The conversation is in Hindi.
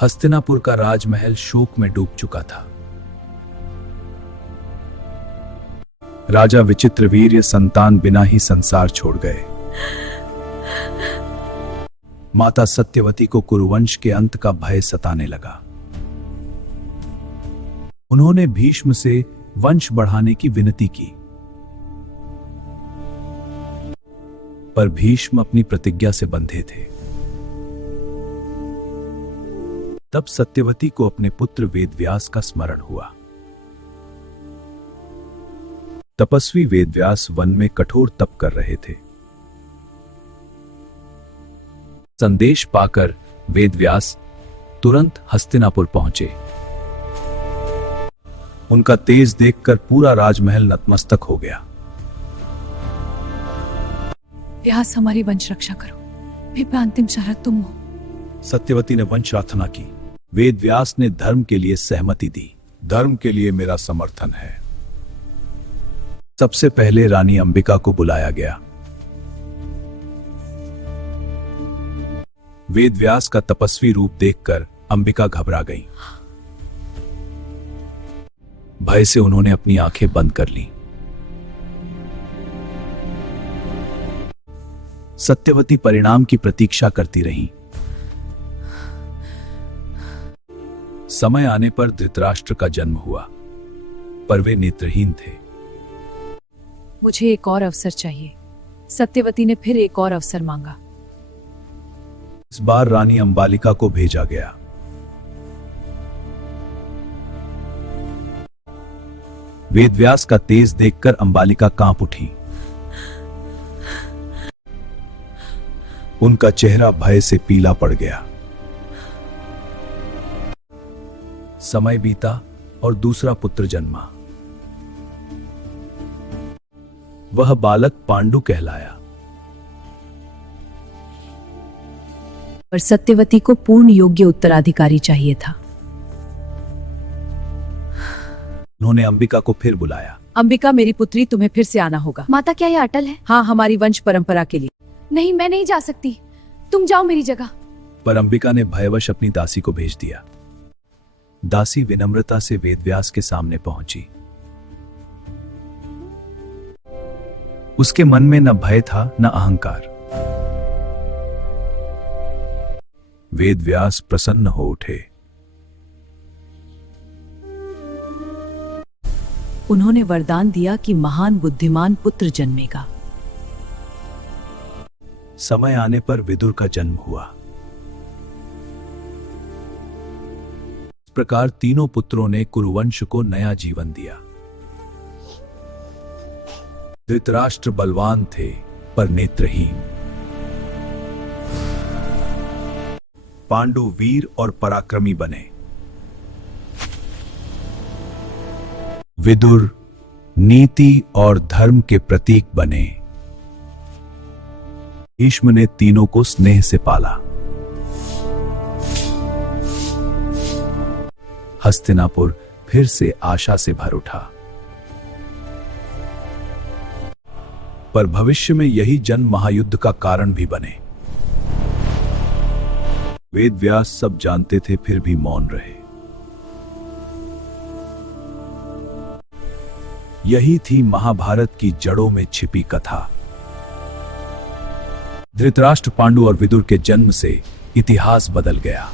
हस्तिनापुर का राजमहल शोक में डूब चुका था। राजा विचित्रवीर्य संतान बिना ही संसार छोड़ गए। माता सत्यवती को कुरुवंश के अंत का भय सताने लगा। उन्होंने भीष्म से वंश बढ़ाने की विनती की, पर भीष्म अपनी प्रतिज्ञा से बंधे थे। तब सत्यवती को अपने पुत्र वेदव्यास का स्मरण हुआ। तपस्वी वेदव्यास वन में कठोर तप कर रहे थे। संदेश पाकर वेदव्यास तुरंत हस्तिनापुर पहुंचे। उनका तेज देखकर पूरा राजमहल नतमस्तक हो गया। व्यास, हमारी वंश रक्षा करो, फिर अंतिम शरत तुम हो। सत्यवती ने वंश प्रार्थना की। वेदव्यास ने धर्म के लिए सहमति दी। धर्म के लिए मेरा समर्थन है। सबसे पहले रानी अंबिका को बुलाया गया। वेदव्यास का तपस्वी रूप देखकर अंबिका घबरा गई। भय से उन्होंने अपनी आंखें बंद कर लीं। सत्यवती परिणाम की प्रतीक्षा करती रहीं। समय आने पर धृतराष्ट्र का जन्म हुआ, पर वे नेत्रहीन थे। मुझे एक और अवसर चाहिए। सत्यवती ने फिर एक और अवसर मांगा। इस बार रानी अंबालिका को भेजा गया। वेदव्यास का तेज देखकर अंबालिका कांप उठी। उनका चेहरा भय से पीला पड़ गया। समय बीता और दूसरा पुत्र जन्मा। वह बालक पांडु कहलाया। पर सत्यवती को पूर्ण योग्य उत्तराधिकारी चाहिए था। उन्होंने अंबिका को फिर बुलाया। अंबिका, मेरी पुत्री, तुम्हें फिर से आना होगा। माता, क्या यह अटल है? हाँ, हमारी वंश परंपरा के लिए। नहीं, मैं नहीं जा सकती। तुम जाओ मेरी जगह। पर अंबिका ने भयवश अपनी दासी को भेज दिया। दासी विनम्रता से वेदव्यास के सामने पहुंची। उसके मन में न भय था न अहंकार। वेदव्यास प्रसन्न हो उठे। उन्होंने वरदान दिया कि महान बुद्धिमान पुत्र जन्मेगा। समय आने पर विदुर का जन्म हुआ। इस प्रकार तीनों पुत्रों ने कुरुवंश को नया जीवन दिया। धृतराष्ट्र बलवान थे, पर नेत्रहीन। पांडु वीर और पराक्रमी बने। विदुर नीति और धर्म के प्रतीक बने। भीष्म ने तीनों को स्नेह से पाला। हस्तिनापुर फिर से आशा से भर उठा। पर भविष्य में यही जन्म महायुद्ध का कारण भी बने। वेदव्यास सब जानते थे, फिर भी मौन रहे। यही थी महाभारत की जड़ों में छिपी कथा। धृतराष्ट्र, पांडु और विदुर के जन्म से इतिहास बदल गया।